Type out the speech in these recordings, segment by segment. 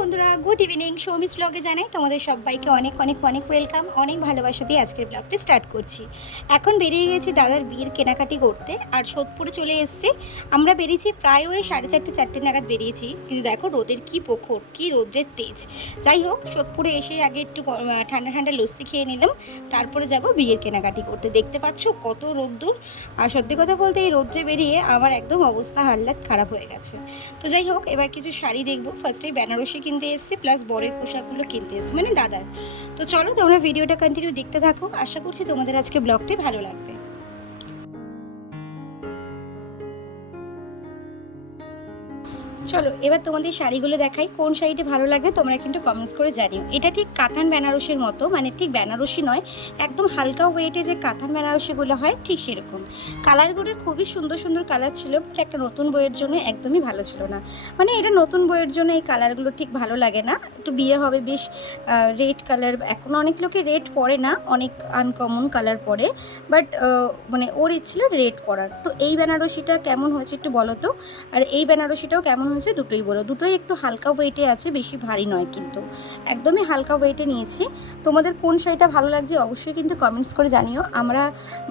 বন্ধুরা, good evening. Soumi's ব্লগে জানাই তোমাদের সবাইকে অনেক অনেক অনেক ওয়েলকাম, অনেক ভালোবাসা দিয়ে আজকের ব্লগটি স্টার্ট করছি। এখন বেরিয়ে গেছি দাদার বিয়ের কেনাকাটি করতে, আর সোদপুরে চলে এসেছি। আমরা বেরিয়েছি প্রায় ওই 4:30 নাগাদ বেরিয়েছি, কিন্তু দেখো রোদের কি প্রখর, কি রোদ্রের তেজ। যাই হোক, সোদপুরে এসে আগে একটু ঠান্ডা ঠান্ডা লস্যি খেয়ে নিলাম, তারপরে যাব বিয়ের কেনাকাটি করতে। দেখতে পাচ্ছ কত রোদ্দুর, আর সত্যি কথা বলতে এই রোদ্রে বেরিয়ে আমার একদম অবস্থা হাল্লাত খারাপ হয়ে গেছে। তো যাই হোক, এবার কিছু শাড়ি দেখবো। ফার্স্টেই বেনারসি কিনতে এসেছি, প্লাস বরের পোশাকগুলো কিনতে এসেছি, মানে দাদার। তো চলো তোমরা ভিডিওটা কন্টিনিউ দেখতে থাকো, আশা করছি তোমাদের আজকে ব্লগটি ভালো লাগবে। চলো এবার তোমাদের শাড়িগুলো দেখাই, কোন শাড়িটি ভালো লাগে তোমরা কিন্তু কমেন্টস করে জানিও। এটা ঠিক কাতান বেনারসির মতো, মানে ঠিক বেনারসি নয়, একদম হালকা ওয়েটে যে কাতান বেনারসিগুলো হয় ঠিক সেরকম। কালারগুলো খুবই সুন্দর সুন্দর কালার ছিল, বাট একটা নতুন বইয়ের জন্য একদমই ভালো ছিল না। মানে এটা নতুন বইয়ের জন্য এই কালারগুলো ঠিক ভালো লাগে না। একটু বিয়ে হবে, বেশ রেড কালার, এখন অনেক লোকে রেড পরে না, অনেক আনকমন কালার পরে, বাট মানে ওর ইচ্ছিল রেড পরার। তো এই বেনারসিটা কেমন হয়েছে একটু বলো তো, আর এই বেনারসিটাও কেমন হয়েছে দুটোই বলো। দুটোই একটু হালকা ওয়েটে আছে, বেশি ভারী নয়, কিন্তু একদমই হালকা ওয়েটে নিয়েছি। তোমাদের কোন শাড়িটা ভালো লাগছে অবশ্যই কিন্তু কমেন্টস করে জানিও। আমরা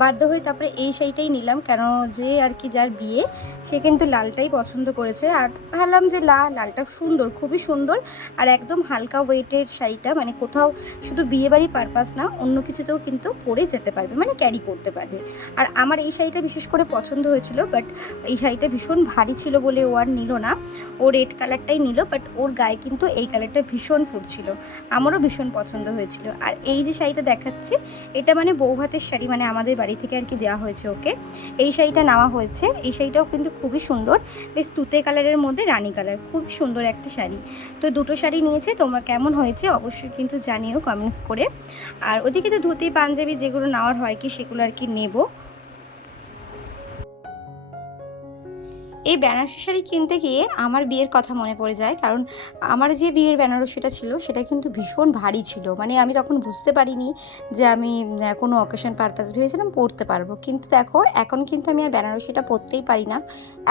বাধ্য হয়ে তারপরে এই শাড়িটাই নিলাম, কেন যে আর কি যার বিয়ে সে কিন্তু লালটাই পছন্দ করেছে, আর ভাবলাম যে লালটা সুন্দর, খুবই সুন্দর, আর একদম হালকা ওয়েটের শাড়িটা, মানে কোথাও শুধু বিয়েবাড়ি পারপাস না, অন্য কিছুতেও কিন্তু পরে যেতে পারবে, মানে ক্যারি করতে পারবে। আর আমার এই শাড়িটা বিশেষ করে পছন্দ হয়েছিল, বাট এই শাড়িটা ভীষণ ভারী ছিল বলে ও আর নিল না, ও রেড কালারটাই নিল। বাট ওর গায়ে কিন্তু এই কালারটা ভীষণ ফুটছিল, আমারও ভীষণ পছন্দ হয়েছিল। আর এই যে শাড়িটা দেখাচ্ছি, এটা মানে বৌভাতের শাড়ি, মানে আমাদের বাড়ি থেকে আর কি দেওয়া হয়েছে ওকে, এই শাড়িটা নেওয়া হয়েছে। এই শাড়িটাও কিন্তু খুবই সুন্দর, বেশ তুতে কালারের মধ্যে রানী কালার, খুব সুন্দর একটা শাড়ি। তো দুটো শাড়ি নিয়েছে, তোমরা কেমন হয়েছে অবশ্যই কিন্তু জানিও কমেন্টস করে। আর ওদিকে তো ধুতি পাঞ্জাবি যেগুলো নেওয়ার হয় কি, সেগুলো আর কি নেব। এই বেনারসি শাড়ি কিনতে গিয়ে আমার বিয়ের কথা মনে পড়ে যায়, কারণ আমার যে বিয়ের বেনারসিটা ছিল সেটা কিন্তু ভীষণ ভারী ছিল। মানে আমি তখন বুঝতে পারিনি যে আমি কোনো অকেশন পারপাস ভেবেছিলাম পরতে পারবো, কিন্তু দেখো এখন কিন্তু আমি আর বেনারসিটা পরতেই পারি না,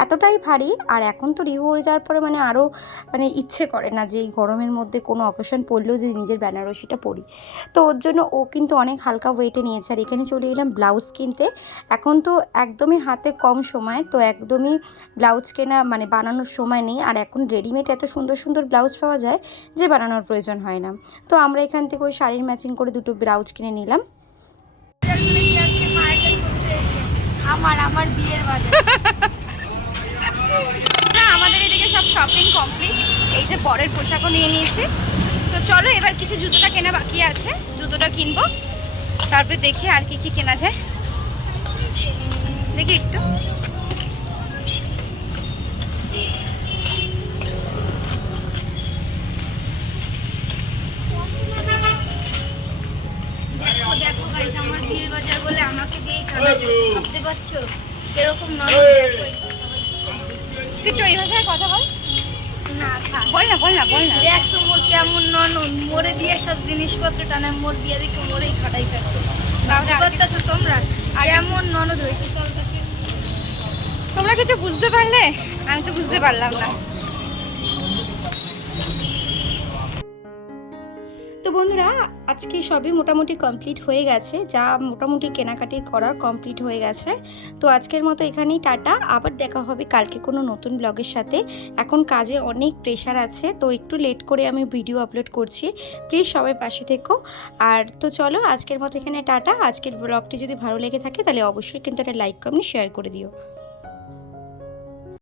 এতটাই ভারী। আর এখন তো রিউ হয়ে যাওয়ার পরে মানে আরও মানে ইচ্ছে করে না যে এই গরমের মধ্যে কোনো অকেশন পরলেও যে নিজের বেনারসিটা পরি। তো ওর জন্য ও কিন্তু অনেক হালকা ওয়েটে নিয়েছে। আর এখানে চলে এলাম ব্লাউজ কিনতে। এখন তো একদমই হাতে কম সময়, তো একদমই ব্লাউজ কেনা মানে বানানোর সময় নেই। আর এখন রেডিমেড এত সুন্দর সুন্দর ব্লাউজ পাওয়া যায় যে বানানোর প্রয়োজন হয় না। তো আমরা এখান থেকে ওই শাড়ির ম্যাচিং করে দুটো ব্লাউজ কিনে নিলাম। আমার বিয়ের বাজার আমাদের এদিকে সব শপিং কমপ্লিট, এই যে বরের পোশাকও নিয়ে নিয়েছি। তো চলো এবার কিছু জুতোটা কেনা বাকি আছে, জুতোটা কিনবো, তারপরে দেখি আর কি কি কেনা যায়, দেখি একটু। দেখো গাইস, আমার বিয়ের বাজার বলে আমাকে দিয়ে খাওয়াচ্ছে, ভাবতে পারছো এরকম নরম। একটু এই ভাষায় কথা বল না, বল না দেখছো মোর কেমন ননদ, মোরে দিয়ে সব জিনিসপত্র টানে, মোর বিয়ে দেখে মোরেই খাটাই খাচ্ছে। ভাবতেছো তোমরা কেমন ননদ হইতে চলতেছে, তোমরা কিছু বুঝতে পারলে? আমি তো বুঝতে পারলাম না। তো বন্ধুরা, আজকে সবই মোটামুটি কমপ্লিট হয়ে গেছে, যা মোটামুটি কেনাকাটি করা কমপ্লিট হয়ে গেছে। তো আজকের মতো এখানেই টাটা, আবার দেখা হবে কালকে কোনো নতুন ব্লগের সাথে। এখন কাজে অনেক প্রেশার আছে, তো একটু লেট করে আমি ভিডিও আপলোড করছি, প্লিজ সবাই পাশে থেকো। আর তো চলো আজকের মতো এখানে টাটা। আজকের ব্লগটি যদি ভালো লেগে থাকে তাহলে অবশ্যই কিন্তু একটা লাইক কমেন্ট শেয়ার করে দিও।